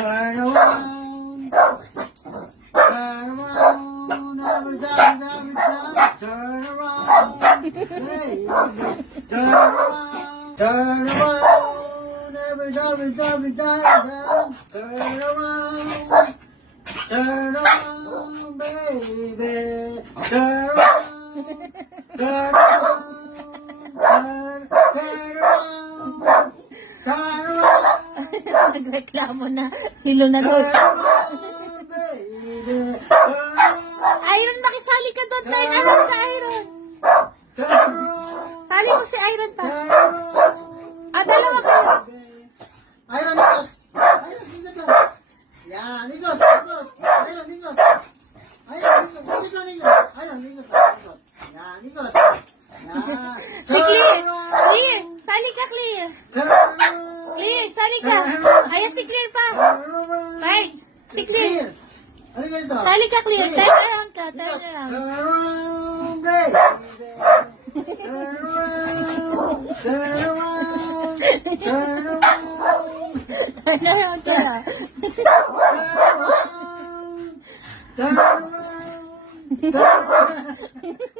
Turn around. Turn around. Every time, every time. Turn around. Baby. Turn around. Turn around. Every time, every time. Turn around. Turn around, baby. Turn around. Turn around. Turn around. Turn around. Nagreklamo na. Hilo na doon. Iron, makisali ka doon. Turn around ka, Iron. Sali mo si Iron pa. Dalawa kayo. Iron, ikot. Iron, ikot lang. Yan, ikot. Ikot. Iron, ikot. Iron, ikot. Ikot lang, ikot. Iron, ikot. Ikot. Yan, ikot. Yan. Si Clear. Clear. Sali ka, Clear. Clear, sali ka. Ayan si Clear pa. Right. Si Clear. Sali ka, Clear. Turn around ka. Turn around. Turn around, baby. Turn around. Turn around. Turn around. Turn around ka. Turn around. Turn around. Turn around.